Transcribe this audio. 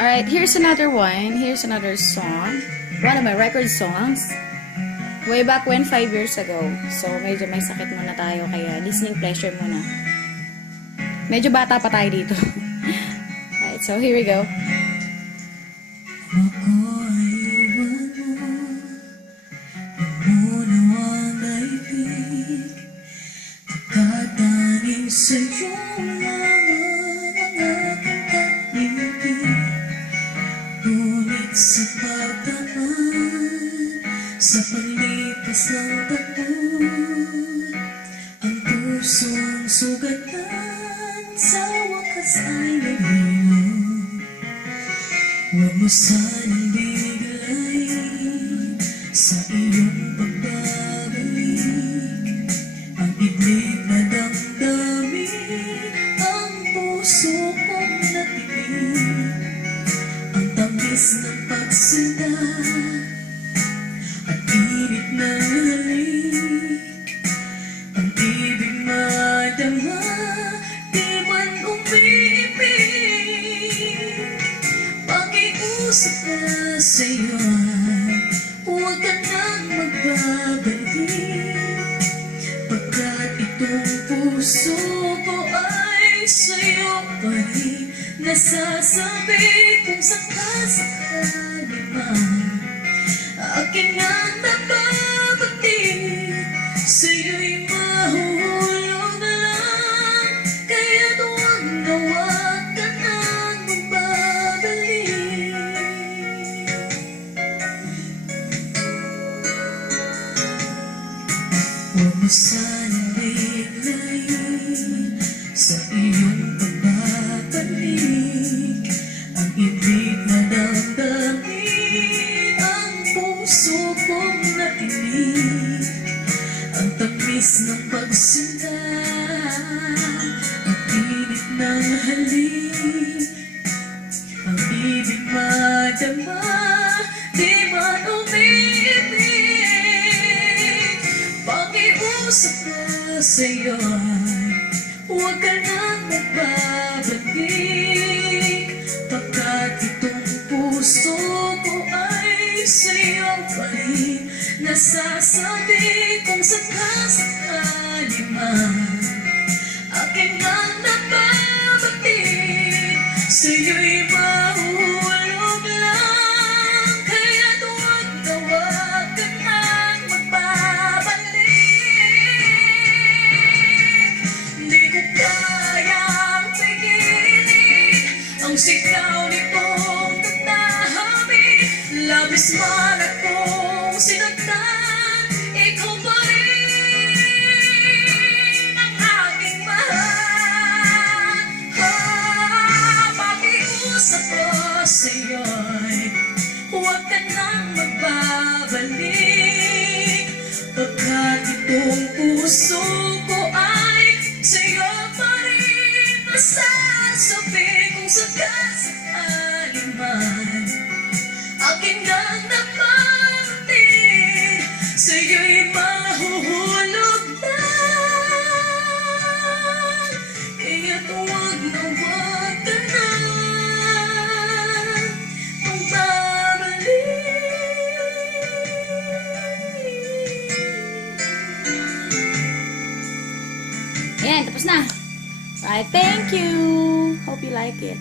Alright, here's another one. Here's another song. One of my record songs. Way back when, 5 years ago. So, medyo may sakit muna tayo, kaya listening pleasure muna. Medyo bata pa tayo dito. Alright, so here we go. Sa'yo lamang ang aking pag-ibig, ngunit sa pagdaan, sa paglipas ng taon, ang pusong sugatan sa wakas ay naghinog. Huwag mo sanang biglayin sa iyong pagbabalik ang ibig na damdamin, ang puso kong natinig, ang tamis ng pagsinta at init na halik, ang ibig madama, di man umiibig. Pakiusap ka sa'yo, huwag ka nang magbabalik, pagkat itong puso ko ay sa'yo pa rin. Nasasabi kung sakasakali man aking ang nababatid, sa'yo'y mahuhulog na lang, kaya't huwag na huwag ka nang magbabalik. Huwag mo sanang biglayin sa iyong pagbabalik ang ibig na damdamin, ang puso kong natinig, ang tamis ng pagsinta at init ng halik, ang ibig madama, di man umiibig. Pakiusap ka sa'yo, huwag ka nang magbabalik, pagkat itong puso ko ay sa'yo pa rin. Nasasabi kung sakasakali man aking ang nababatid, sa'yo'y mahuhulog lang, kaya't huwag na huwag ka nang magbabalik. Di ko kayang pigilin ang sigaw nitong tatahamin, labis man akong sinaktan, ikaw pa rin ang aking mahal. Pakiusap ko sa'yo'y huwag ka nang magbabalik, pagkat itong puso ko ay sa'yo pa rin. Nasasabi kung sakasakali man aking ang nababatid, sa'yo'y mahuhulog lang, kaya't huwag na huwag ka nang magbabalik. Ayan, tapos na. Alright, thank you. Hope you like it.